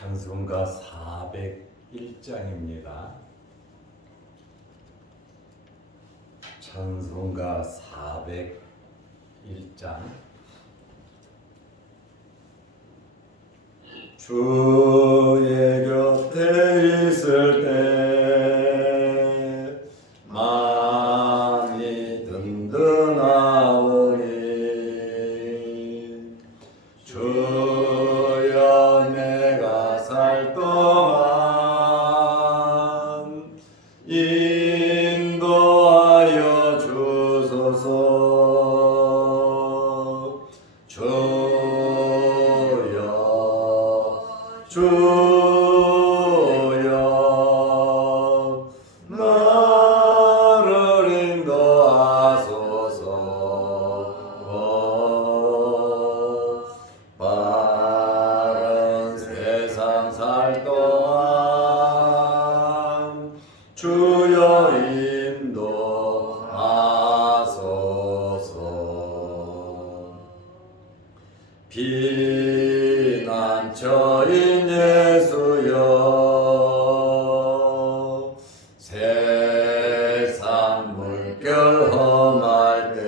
찬송가 401장입니다. 찬송가 401장. 주의 곁에 있을 때 마음이 든든하오니 주여 내가 살 동안 인도하여 주소서. 주여 나를 인도하소서. 바른 세상 살 동안 주여 인도하소서. 피난처인 예수여 세상 물결 험할 때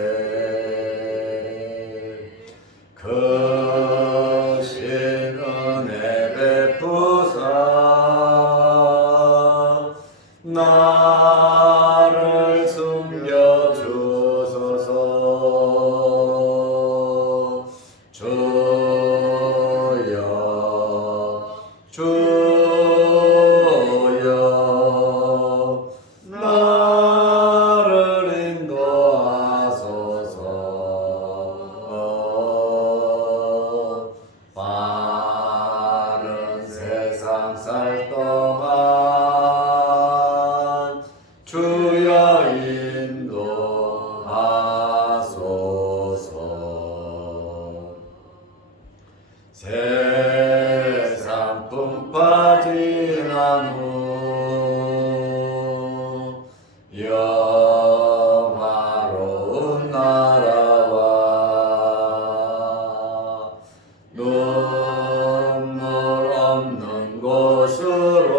크신 은혜 베푸사 나를 숨겨 주소서. 주여 나를 인도하소서. 바른 세상 살 동안 주여 인도하소서. 세상 품 빠지난 후 영화로운 나라와 눈물 없는 곳으로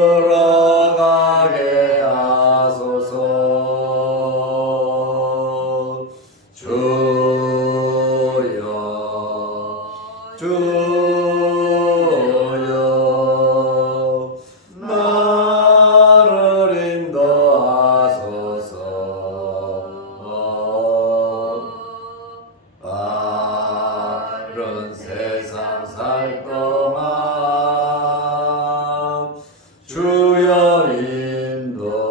들어가게 하소서. 주여 나를 인도하소서. 바른 세상 살 동안 주여 인도하소서.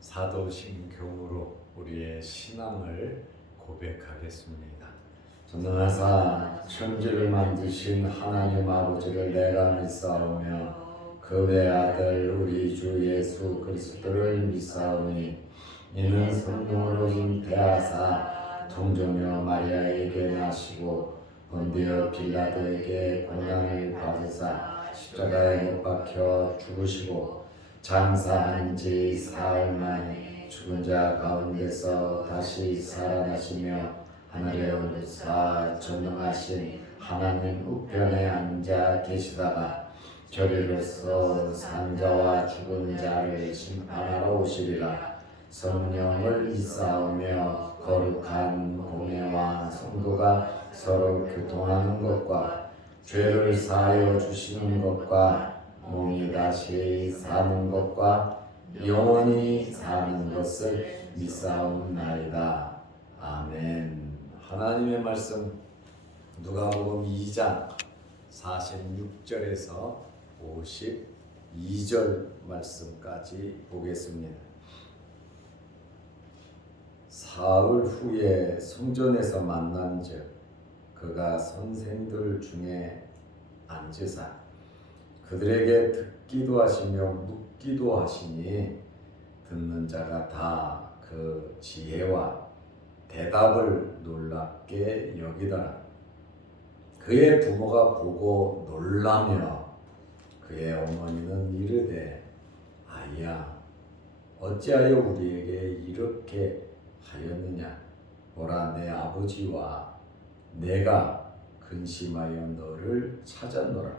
사도신경으로 우리의 신앙을 고백하겠습니다. 전능하사 천지를 만드신 하나님 아버지를 내가 믿사오며 그 외아들 우리 주 예수 그리스도를 믿사오니 이는 성령으로 잉태하사 동정녀 마리아에게 나시고 본디오 빌라도에게 고난을 받으사 십자가에 못 박혀 죽으시고 장사한 지 사흘 만에 죽은 자 가운데서 다시 살아나시며 하늘에 오르사 전능하신 하나님 우편에 앉아 계시다가 저리로서 산자와 죽은 자를 심판하러 오시리라. 성령을 믿사오며 거룩한 공예와 성도가 서로 교통하는 것과 죄를 사하여 주시는 것과 몸이 다시 사는 것과 영원히 사는 것을 믿사옵나이다. 아멘. 하나님의 말씀 누가복음 2장 46절에서 52절 말씀까지 보겠습니다. 사흘 후에 성전에서 만난즉 그가 선생들 중에 앉으사 그들에게 듣기도 하시며 묻기도 하시니 듣는 자가 다 그 지혜와 대답을 놀랍게 여기더라. 그의 부모가 보고 놀라며 그의 어머니는 이르되 아이야 어찌하여 우리에게 이렇게 하였느냐 보라 내 아버지와 내가 근심하여 너를 찾았노라.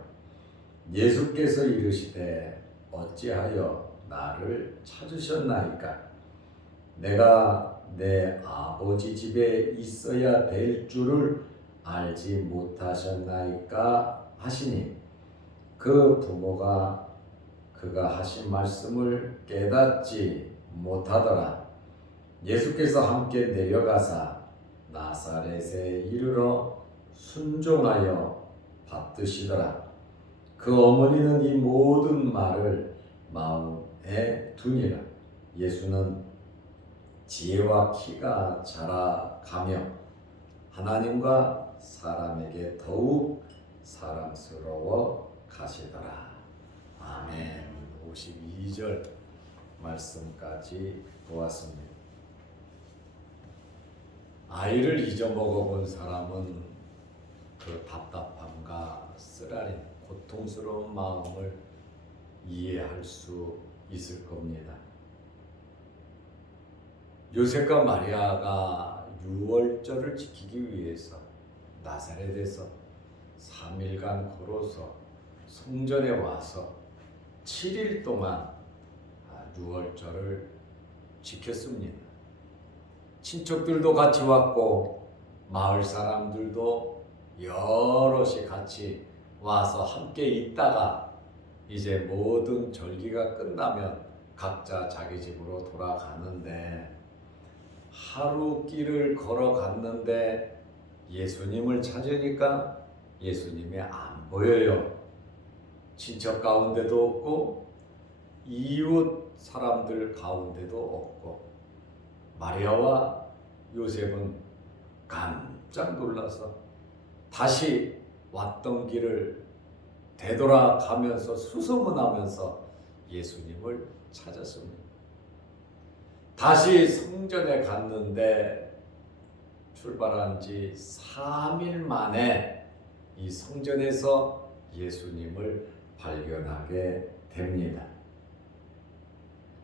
예수께서 이르시되 어찌하여 나를 찾으셨나이까 내가 내 아버지 집에 있어야 될 줄을 알지 못하셨나이까 하시니 그 부모가 그가 하신 말씀을 깨닫지 못하더라. 예수께서 함께 내려가사 나사렛에 이르러 순종하여 받드시더라. 그 어머니는 이 모든 말을 마음에 두니라. 예수는 지혜와 키가 자라가며 하나님과 사람에게 더욱 사랑스러워 가시더라. 아멘. 52절 말씀까지 보았습니다. 아이를 잊어먹어 본 사람은 그 답답함과 쓰라린 고통스러운 마음을 이해할 수 있을 겁니다. 요셉과 마리아가 유월절을 지키기 위해서 나사렛에서 3일간 걸어서 성전에 와서 7일 동안 유월절을 지켰습니다. 친척들도 같이 왔고 마을 사람들도 여럿이 같이 와서 함께 있다가 이제 모든 절기가 끝나면 각자 자기 집으로 돌아가는데 하루 길을 걸어갔는데 예수님을 찾으니까 예수님이 안 보여요. 친척 가운데도 없고 이웃 사람들 가운데도 없고 마리아와 요셉은 깜짝 놀라서 다시 왔던 길을 되돌아가면서 수소문하면서 예수님을 찾았습니다. 다시 성전에 갔는데 출발한 지 3일 만에 이 성전에서 예수님을 발견하게 됩니다.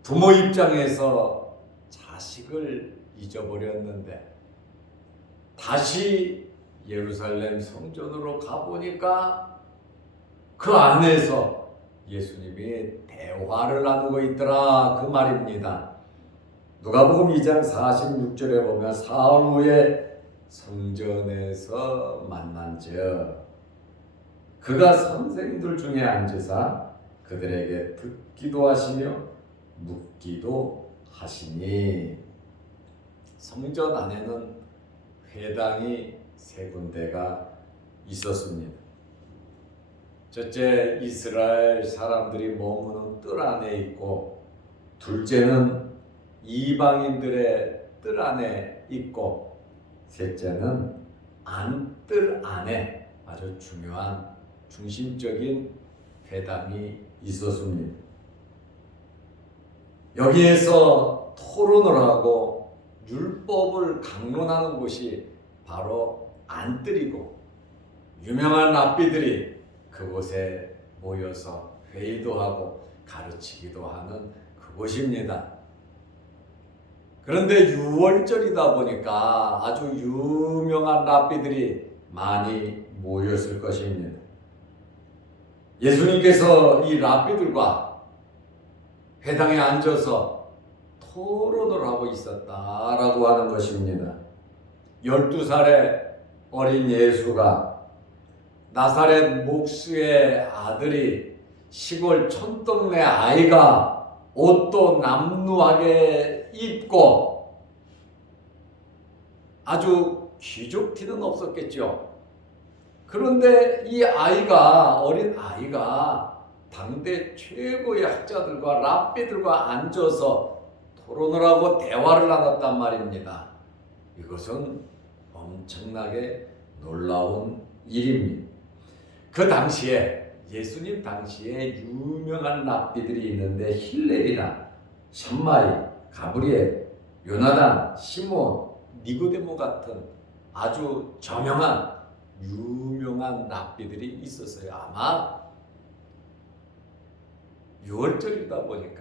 부모 입장에서 자식을 잊어버렸는데 다시 예루살렘 성전으로 가보니까 그 안에서 예수님이 대화를 나누고 있더라 그 말입니다. 누가복음 2장 46절에 보면 사흘 후에 성전에서 만난즉 그가 선생들 중에 앉으사 그들에게 듣기도 하시며 묻기도 하시니 성전 안에는 회당이 3군데가 있었습니다. 첫째, 이스라엘 사람들이 머무는 뜰 안에 있고 둘째는 이방인들의 뜰 안에 있고 셋째는 안뜰 안에 아주 중요한 중심적인 회당이 있었습니다. 여기에서 토론을 하고 율법을 강론하는 곳이 바로 안뜰이고 유명한 랍비들이 그곳에 모여서 회의도 하고 가르치기도 하는 그곳입니다. 그런데 유월절이다 보니까 아주 유명한 랍비들이 많이 모였을 것입니다. 예수님께서 이 랍비들과 회당에 앉아서 토론을 하고 있었다라고 하는 것입니다. 12살의 어린 예수가 나사렛 목수의 아들이 시골 촌동네 아이가 옷도 남루하게 입고 아주 귀족 티는 없었겠죠. 그런데 이 아이가 어린 아이가 당대 최고의 학자들과 랍비들과 앉아서 토론을 하고 대화를 나눴단 말입니다. 이것은 엄청나게 놀라운 일입니다. 그 당시에 예수님 당시에 유명한 랍비들이 있는데 힐렐이나 샴마이, 가브리엘, 요나단, 시몬, 니고데모 같은 아주 저명한 유명한 랍비들이 있었어요. 아마 6월절이다 보니까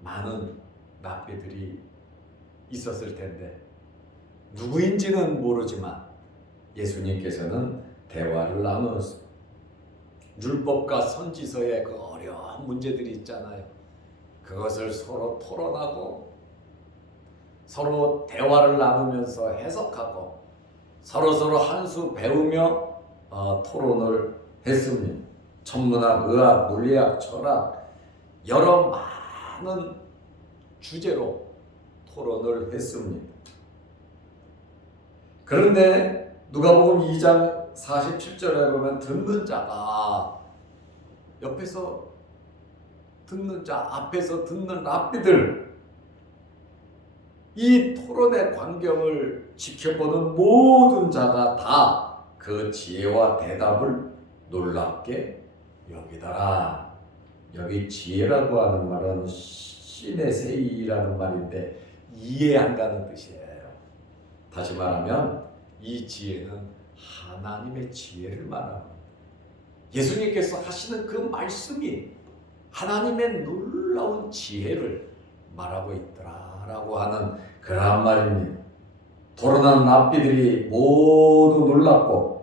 많은 랍비들이 있었을 텐데 누구인지는 모르지만 예수님께서는 대화를 나누었어요. 율법과 선지서의 그 어려운 문제들이 있잖아요. 그것을 서로 토론하고 서로 대화를 나누면서 해석하고 서로 한 수 배우며 토론을 했습니다. 천문학, 의학, 물리학, 철학 여러 많은 주제로 토론을 했습니다. 그런데 누가복음 2장 47절에 보면 듣는 자가 옆에서 듣는 자, 앞에서 듣는 랍비들 이 토론의 광경을 지켜보는 모든 자가 다 그 지혜와 대답을 놀랍게 여기더라. 여기 지혜라고 하는 말은 시네세이라는 말인데 이해한다는 뜻이에요. 다시 말하면 이 지혜는 하나님의 지혜를 말합니다. 예수님께서 하시는 그 말씀이 하나님의 놀라운 지혜를 말하고 있더라라고 하는 그러한 말입니다. 토론하는 랍비들이 모두 놀랐고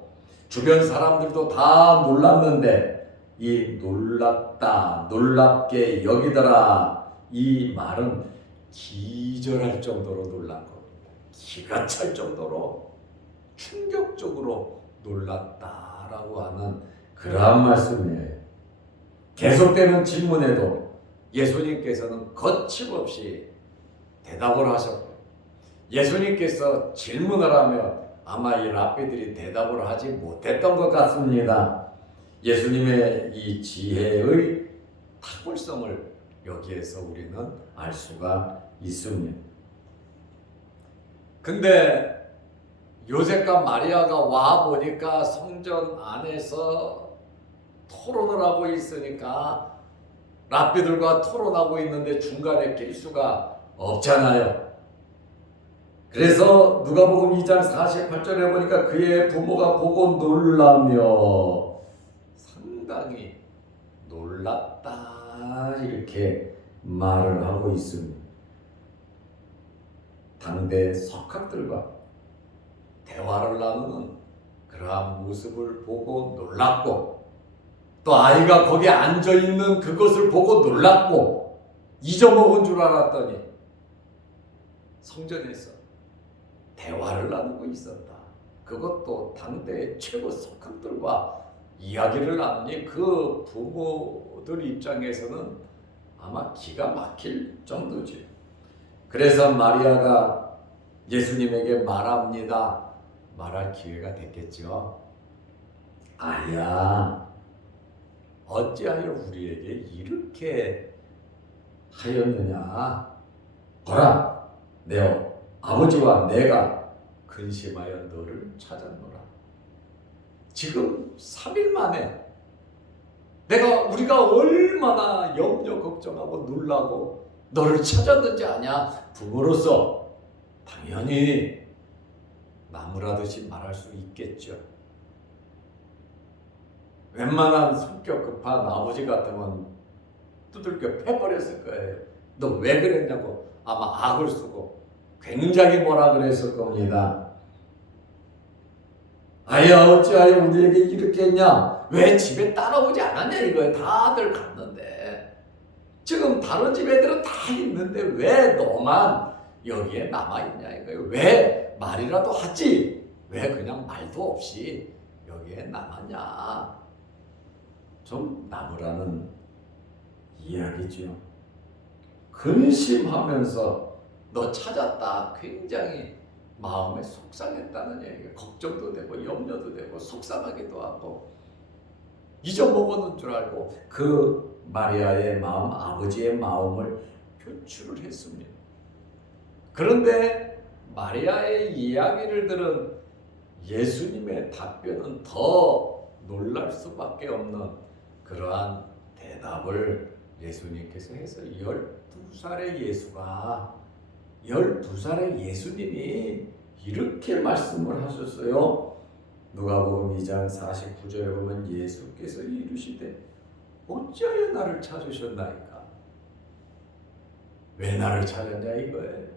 주변 사람들도 다 놀랐는데 이 놀랍다, 놀랍게 여기더라 이 말은 기절할 정도로 놀란 겁니다. 기가 찰 정도로 충격적으로 놀랐다라고 하는 그러한 말씀이에요. 계속되는 질문에도 예수님께서는 거침없이 대답을 하셨고 예수님께서 질문을 하면 아마 이 랍비들이 대답을 하지 못했던 것 같습니다. 예수님의 이 지혜의 탁월성을 여기에서 우리는 알 수가 있습니다. 근데 요셉과 마리아가 와 보니까 성전 안에서 토론을 하고 있으니까 랍비들과 토론하고 있는데 중간에 낄 수가 없잖아요. 그래서 누가복음 2장 48절에 보니까 그의 부모가 보고 놀라며 상당히 놀랐다 이렇게 말을 하고 있습니다. 당대 석학들과 대화를 나누는 그러한 모습을 보고 놀랐고 또 아이가 거기에 앉아있는 그것을 보고 놀랐고 잊어먹은 줄 알았더니 성전에서 대화를 나누고 있었다. 그것도 당대의 최고 석학들과 이야기를 나누니 그 부모들 입장에서는 아마 기가 막힐 정도지. 그래서 마리아가 예수님에게 말합니다. 말할 기회가 됐겠죠. 아야, 어찌하여 우리에게 이렇게 하였느냐? 보라, 내 아버지와 내가 근심하여 너를 찾았노라. 지금 3일 만에 우리가 얼마나 염려 걱정하고 놀라고 너를 찾았는지 아냐? 부모로서 당연히 나무라듯이 말할 수 있겠죠. 웬만한 성격 급한 아버지 같으면 두들겨 패버렸을 거예요. 너 왜 그랬냐고 아마 악을 쓰고 굉장히 뭐라 그랬을 겁니다. 아야 어찌하여 우리에게 이렇게 했냐? 왜 집에 따라오지 않았냐 이거예요. 다들 갔는데 지금 다른 집 애들은 다 있는데 왜 너만 여기에 남아있냐 이거예요. 왜 말이라도 하지? 왜 그냥 말도 없이 여기에 남았냐? 좀 남으라는 이야기죠. 근심하면서 너 찾았다 굉장히 마음에 속상했다는 얘기가 걱정도 되고 염려도 되고 속상하기도 하고 잊어먹었는 줄 알고 그 마리아의 마음, 아버지의 마음을 표출을 했습니다. 그런데 마리아의 이야기를 들은 예수님의 답변은 더 놀랄 수밖에 없는 그러한 대답을 예수님께서 해서 12살의 예수가 12살의 예수님이 이렇게 말씀을 하셨어요. 누가복음 2장 49절에 보면 예수께서 이르시되 어찌하여 나를 찾으셨나이까. 왜 나를 찾았냐 이거예요.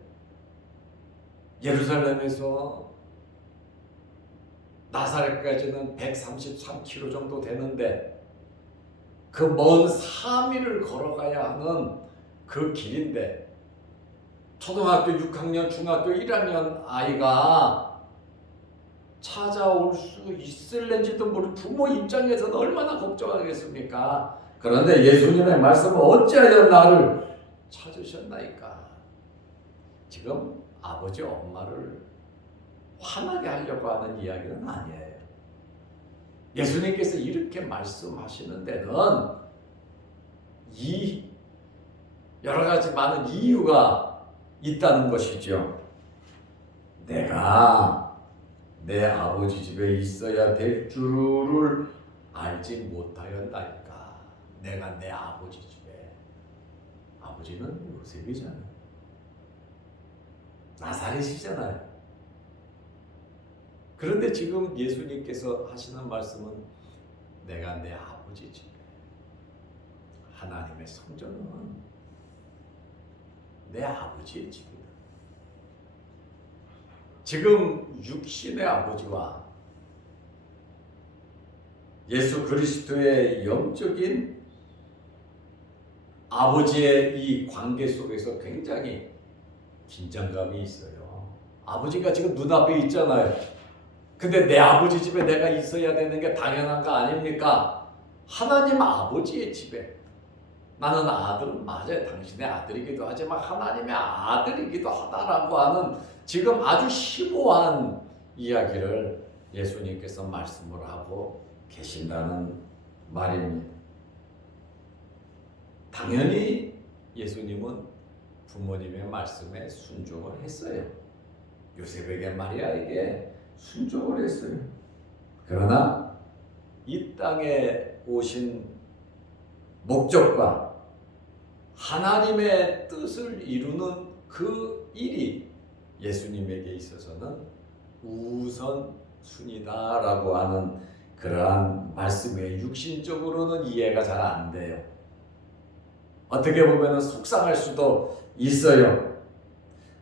예루살렘에서 나사렛까지는 133km 정도 되는데 그 먼 3일을 걸어가야 하는 그 길인데 초등학교 6학년, 중학교 1학년 아이가 찾아올 수 있을는지도 모르는 부모 입장에서는 얼마나 걱정하겠습니까? 그런데 예수님의 말씀은 어찌하여 나를 찾으셨나이까. 지금 아버지 엄마를 화나게 하려고 하는 이야기는 아니에요. 예수님께서 이렇게 말씀하시는 데는 이 여러 가지 많은 이유가 있다는 것이죠. 내가 내 아버지 집에 있어야 될 줄을 알지 못하였나이까. 내가 내 아버지 집에, 아버지는 요셉이잖아요. 나사렛이잖아요. 그런데 지금 예수님께서 하시는 말씀은 내가 내 아버지 집에, 하나님의 성전은 내 아버지의 집이다. 지금 육신의 아버지와 예수 그리스도의 영적인 아버지의 이 관계 속에서 굉장히 긴장감이 있어요. 아버지가 지금 눈앞에 있잖아요. 근데 내 아버지 집에 내가 있어야 되는 게 당연한 거 아닙니까? 하나님 아버지의 집에. 나는 아들은 맞아요. 당신의 아들이기도 하지만 하나님의 아들이기도 하다라고 하는 지금 아주 심오한 이야기를 예수님께서 말씀을 하고 계신다는 말입니다. 당연히 예수님은 부모님의 말씀에 순종을 했어요. 요셉에게 마리아에게 순종을 했어요. 그러나 이 땅에 오신 목적과 하나님의 뜻을 이루는 그 일이 예수님에게 있어서는 우선순위다라고 하는 그러한 말씀에 육신적으로는 이해가 잘 안 돼요. 어떻게 보면 속상할 수도 있어요.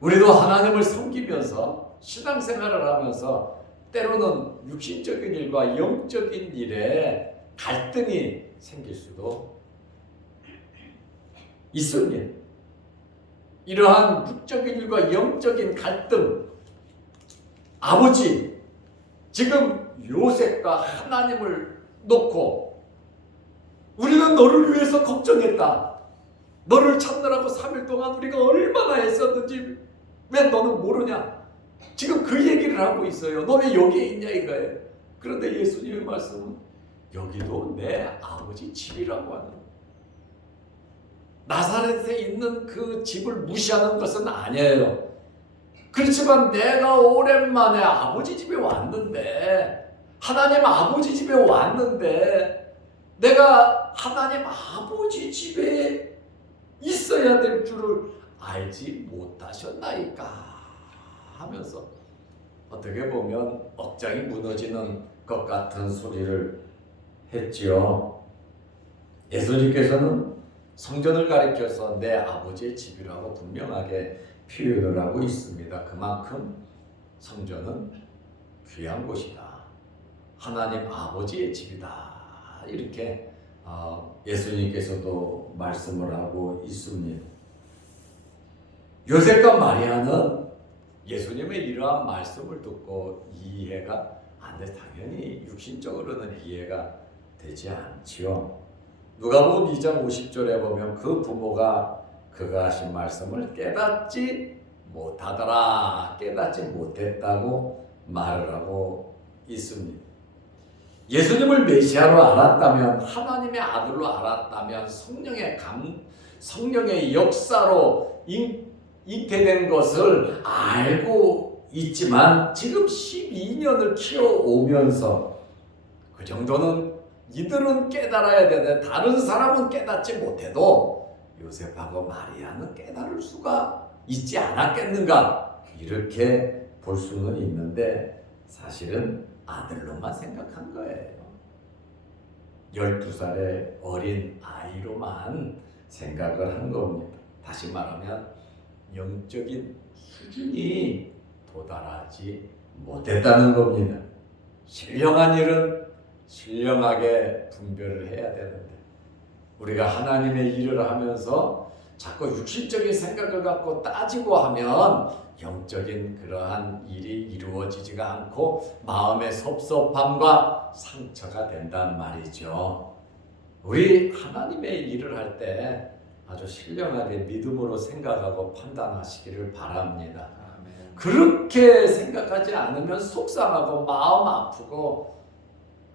우리도 하나님을 섬기면서 신앙생활을 하면서 때로는 육신적인 일과 영적인 일에 갈등이 생길 수도 있습니다. 이러한 육적인 일과 영적인 갈등, 아버지, 지금 요셉과 하나님을 놓고 우리는 너를 위해서 걱정했다. 너를 찾느라고 3일 동안 우리가 얼마나 애썼는지 왜 너는 모르냐? 지금 그 얘기를 하고 있어요. 너 왜 여기에 있냐 이거예요. 그런데 예수님의 말씀은 여기도 내 아버지 집이라고 하는, 나사렛에 있는 그 집을 무시하는 것은 아니에요. 그렇지만 내가 오랜만에 아버지 집에 왔는데, 하나님 아버지 집에 왔는데 내가 하나님 아버지 집에 있어야 될 줄을 알지 못하셨나이까 하면서 어떻게 보면 억장이 무너지는 것 같은 소리를 했지요. 예수님께서는 성전을 가리켜서 내 아버지의 집이라고 분명하게 표현을 하고 있습니다. 그만큼 성전은 귀한 곳이다. 하나님 아버지의 집이다. 이렇게 예수님께서도 말씀을 하고 있습니다. 요셉과 마리아는 예수님의 이러한 말씀을 듣고 이해가 안 돼. 당연히 육신적으로는 이해가 되지 않지요. 누가복음 2장 50절에 보면 그 부모가 그가 하신 말씀을 깨닫지 못하더라. 깨닫지 못했다고 말을 하고 있습니다. 예수님을 메시아로 알았다면, 하나님의 아들로 알았다면, 성령의 역사로 잉태된 것을 알고 있지만 지금 12년을 키워오면서 그 정도는 이들은 깨달아야 되는데 다른 사람은 깨닫지 못해도 요셉하고 마리아는 깨달을 수가 있지 않았겠는가, 이렇게 볼 수는 있는데 사실은 아들로만 생각한 거예요. 12살의 어린 아이로만 생각을 한 겁니다. 다시 말하면 영적인 수준이 도달하지 못했다는 겁니다. 신령한 일은 신령하게 분별을 해야 되는데 우리가 하나님의 일을 하면서 자꾸 육신적인 생각을 갖고 따지고 하면 영적인 그러한 일이 이루어지지가 않고 마음의 섭섭함과 상처가 된단 말이죠. 우리 하나님의 일을 할 때 아주 신령하게 믿음으로 생각하고 판단하시기를 바랍니다. 아멘. 그렇게 생각하지 않으면 속상하고 마음 아프고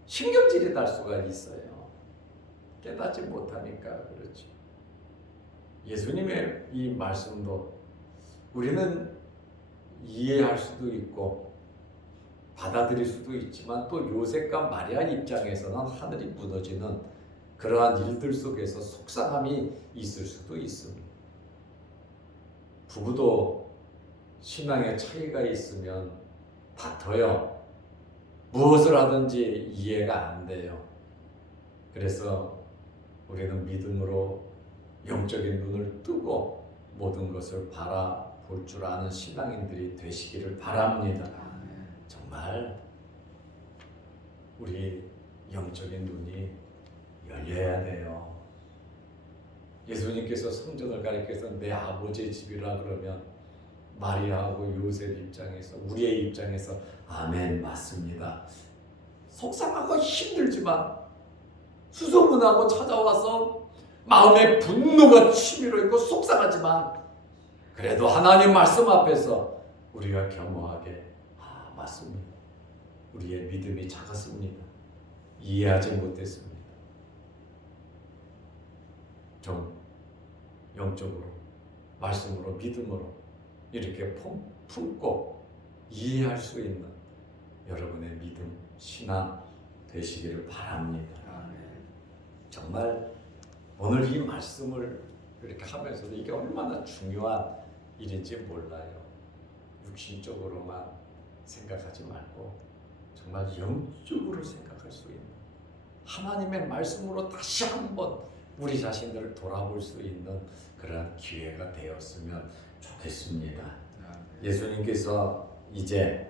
신경질이 날 수가 있어요. 깨닫지 못하니까 그렇죠. 예수님의 이 말씀도 우리는 이해할 수도 있고 받아들일 수도 있지만 또 요셉과 마리아 입장에서는 하늘이 무너지는 그러한 일들 속에서 속상함이 있을 수도 있습니다. 부부도 신앙의 차이가 있으면 다퉈요. 무엇을 하든지 이해가 안 돼요. 그래서 우리는 믿음으로 영적인 눈을 뜨고 모든 것을 바라볼 줄 아는 신앙인들이 되시기를 바랍니다. 정말 우리 영적인 눈이 열려야 돼요. 예수님께서 성전을 가리켜서 내 아버지의 집이라 그러면 마리아하고 요셉 입장에서 우리의 입장에서 아멘 맞습니다. 속상하고 힘들지만 수소문하고 찾아와서 마음의 분노가 치밀어 있고 속상하지만 그래도 하나님 말씀 앞에서 우리가 겸허하게 맞습니다. 우리의 믿음이 작았습니다. 이해하지 못했습니다. 좀 영적으로 말씀으로 믿음으로 이렇게 품고 이해할 수 있는 여러분의 믿음 신앙 되시기를 바랍니다. 정말 오늘 이 말씀을 이렇게 하면서도 이게 얼마나 중요한 일인지 몰라요. 육신적으로만 생각하지 말고 정말 영적으로 생각할 수 있는 하나님의 말씀으로 다시 한번 우리 자신들을 돌아볼 수 있는 그런 기회가 되었으면 좋겠습니다. 예수님께서 이제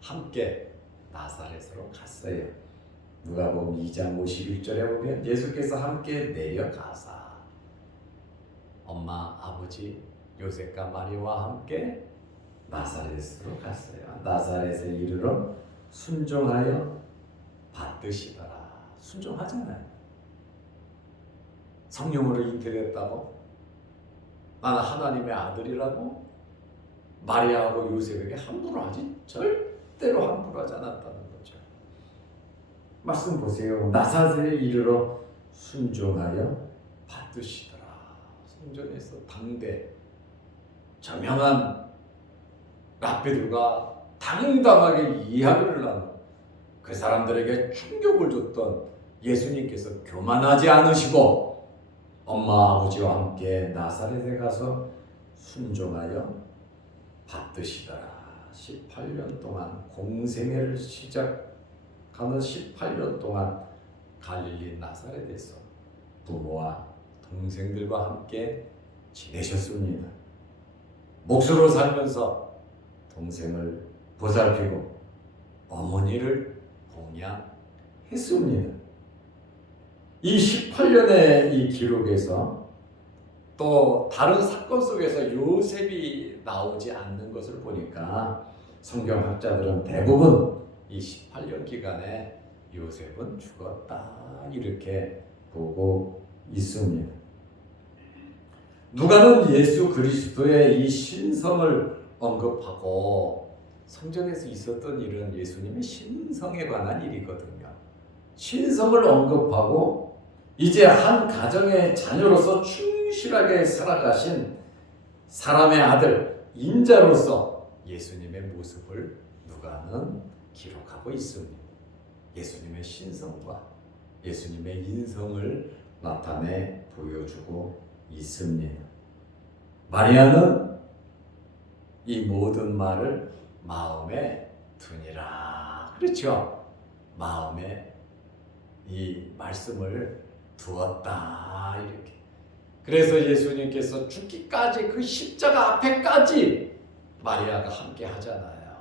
함께 나사렛으로 갔어요. 누가복음 2장 51절에 보면 예수께서 함께 내려가사 엄마 아버지 요셉과 마리아와 함께 나사렛으로 갔어요. 나사렛에 이르러 순종하여 받으시더라. 순종하잖아요. 성령으로 잉태됐다고 나는 하나님의 아들이라고 마리아하고 요셉에게 함부로 하지 절대로 함부로 하지 않았다는 거죠. 말씀 보세요. 나사렛에 이르러 순종하여 받으시더라. 성전에서 당대 저명한 랍비들과 당당하게 이야기를 나누고 그 사람들에게 충격을 줬던 예수님께서 교만하지 않으시고 엄마 아버지와 함께 나사렛에 가서 순종하여 받으시더라. 18년 동안 공생애를 시작하는 18년 동안 갈릴리 나사렛에서 부모와 동생들과 함께 지내셨습니다. 목수로 살면서 동생을 보살피고 어머니를 봉양했습니다. 이 18년의 이 기록에서 또 다른 사건 속에서 요셉이 나오지 않는 것을 보니까 성경학자들은 대부분 이 18년 기간에 요셉은 죽었다 이렇게 보고 있습니다. 누가는 예수 그리스도의 이 신성을 언급하고 성전에서 있었던 일은 예수님의 신성에 관한 일이거든요. 신성을 언급하고 이제 한 가정의 자녀로서 충실하게 살아가신 사람의 아들 인자로서 예수님의 모습을 누가는 기록하고 있습니다. 예수님의 신성과 예수님의 인성을 나타내 보여주고 있습니다. 마리아는 이 모든 말을 마음에 두니라. 그렇죠? 마음에 이 말씀을 두었다. 이렇게. 그래서 예수님께서 죽기까지 그 십자가 앞에까지 마리아가 함께 하잖아요.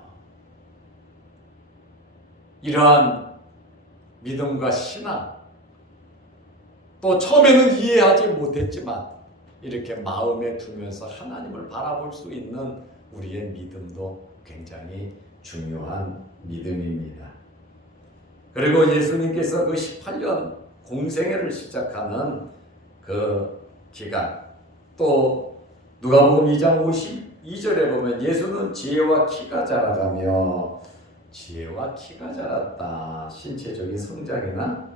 이러한 믿음과 신앙, 또 처음에는 이해하지 못했지만 이렇게 마음에 두면서 하나님을 바라볼 수 있는 우리의 믿음도 굉장히 중요한 믿음입니다. 그리고 예수님께서 그 18년 공생애를 시작하는 그 기간, 또 누가복음 2장 52절에 보면 예수는 지혜와 키가 자라가며, 지혜와 키가 자랐다. 신체적인 성장이나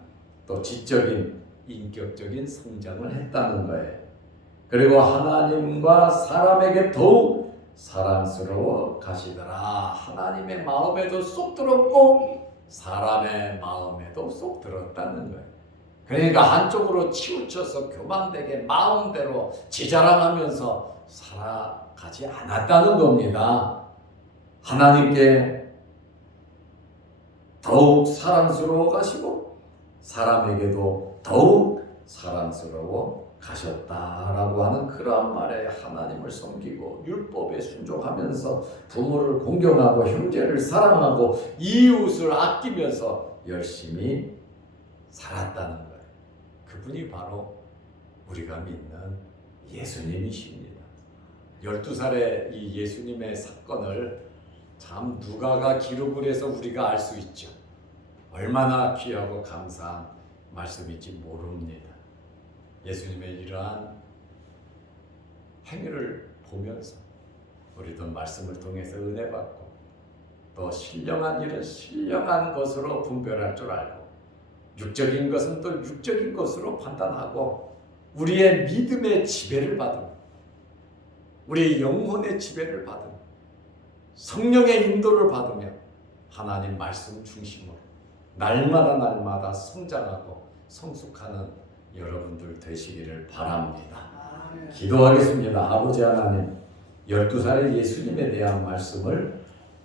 또 지적인 인격적인 성장을 했다는 거예요. 그리고 하나님과 사람에게 더욱 사랑스러워 가시더라. 하나님의 마음에도 쏙 들었고 사람의 마음에도 쏙 들었다는 거예요. 그러니까 한쪽으로 치우쳐서 교만되게 마음대로 지자랑하면서 살아가지 않았다는 겁니다. 하나님께 더욱 사랑스러워 가시고 사람에게도 더욱 사랑스러워 가셨다라고 하는 그러한 말에 하나님을 섬기고 율법에 순종하면서 부모를 공경하고 형제를 사랑하고 이웃을 아끼면서 열심히 살았다는 거예요. 그분이 바로 우리가 믿는 예수님이십니다. 12살의 이 예수님의 사건을 참 누가가 기록을 해서 우리가 알 수 있죠. 얼마나 귀하고 감사한 말씀인지 모릅니다. 예수님의 이러한 행위를 보면서 우리도 말씀을 통해서 은혜 받고 또 신령한 일은 신령한 것으로 분별할 줄 알고 육적인 것은 또 육적인 것으로 판단하고 우리의 믿음의 지배를 받으며 우리의 영혼의 지배를 받으며 성령의 인도를 받으며 하나님 말씀 중심으로 날마다 성장하고 성숙하는 여러분들 되시기를 바랍니다. 기도하겠습니다. 아버지 하나님, 12살의 예수님에 대한 말씀을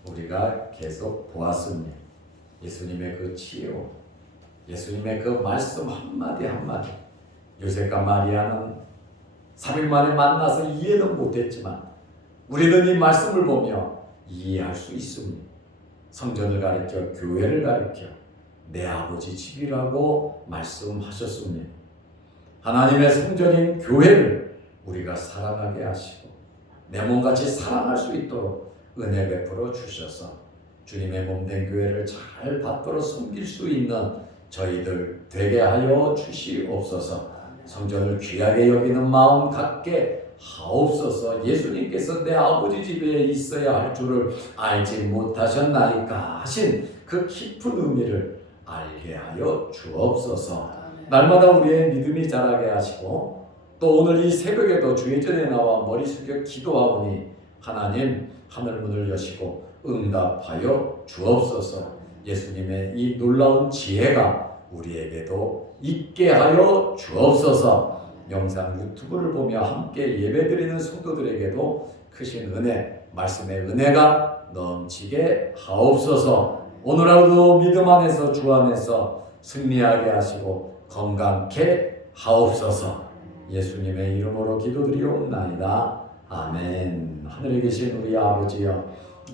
우리가 계속 보았습니다. 예수님의 그 치유, 예수님의 그 말씀 한마디 한마디, 요셉과 마리아는 3일 만에 만나서 이해는 못했지만 우리는 이 말씀을 보며 이해할 수 있습니다. 성전을 가리켜 교회를 가리켜 내 아버지 집이라고 말씀하셨습니다. 하나님의 성전인 교회를 우리가 사랑하게 하시고 내 몸같이 사랑할 수 있도록 은혜 베풀어 주셔서 주님의 몸된 교회를 잘 받들어 섬길 수 있는 저희들 되게 하여 주시옵소서. 성전을 귀하게 여기는 마음 갖게 하옵소서. 예수님께서 내 아버지 집에 있어야 할 줄을 알지 못하셨나이까 하신 그 깊은 의미를 알게 하여 주옵소서. 날마다 우리의 믿음이 자라게 하시고 또 오늘 이 새벽에도 주의 전에 나와 머리 숙여 기도하오니 하나님 하늘문을 여시고 응답하여 주옵소서. 예수님의 이 놀라운 지혜가 우리에게도 있게 하여 주옵소서. 영상 유튜브를 보며 함께 예배드리는 성도들에게도 크신 은혜, 말씀의 은혜가 넘치게 하옵소서. 오늘 하루도 믿음 안에서 주 안에서 승리하게 하시고 건강케 하옵소서. 예수님의 이름으로 기도드리옵나이다. 아멘. 하늘에 계신 우리 아버지여,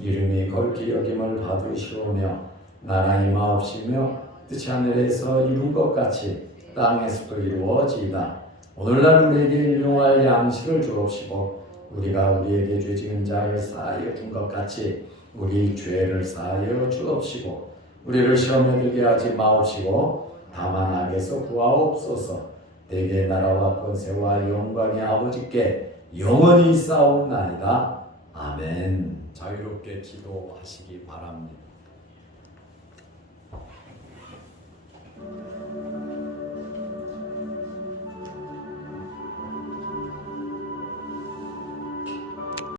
이름이 거룩히 여김을 받으시오며 나라의 마옵시며 뜻이 하늘에서 이룬 것 같이 땅에서도 이루어지이다. 오늘날 우리에게 일용할 양식을 주옵시고 우리가 우리에게 죄 지은 자를 사하여 준 것 같이 우리 죄를 사하여 주옵시고 우리를 시험에 들게 하지 마옵시고 다만 악에서 구하옵소서. 대개 나라와 권세와 영광이 아버지께 영원히 있사옵나이다. 아멘. 자유롭게 기도하시기 바랍니다.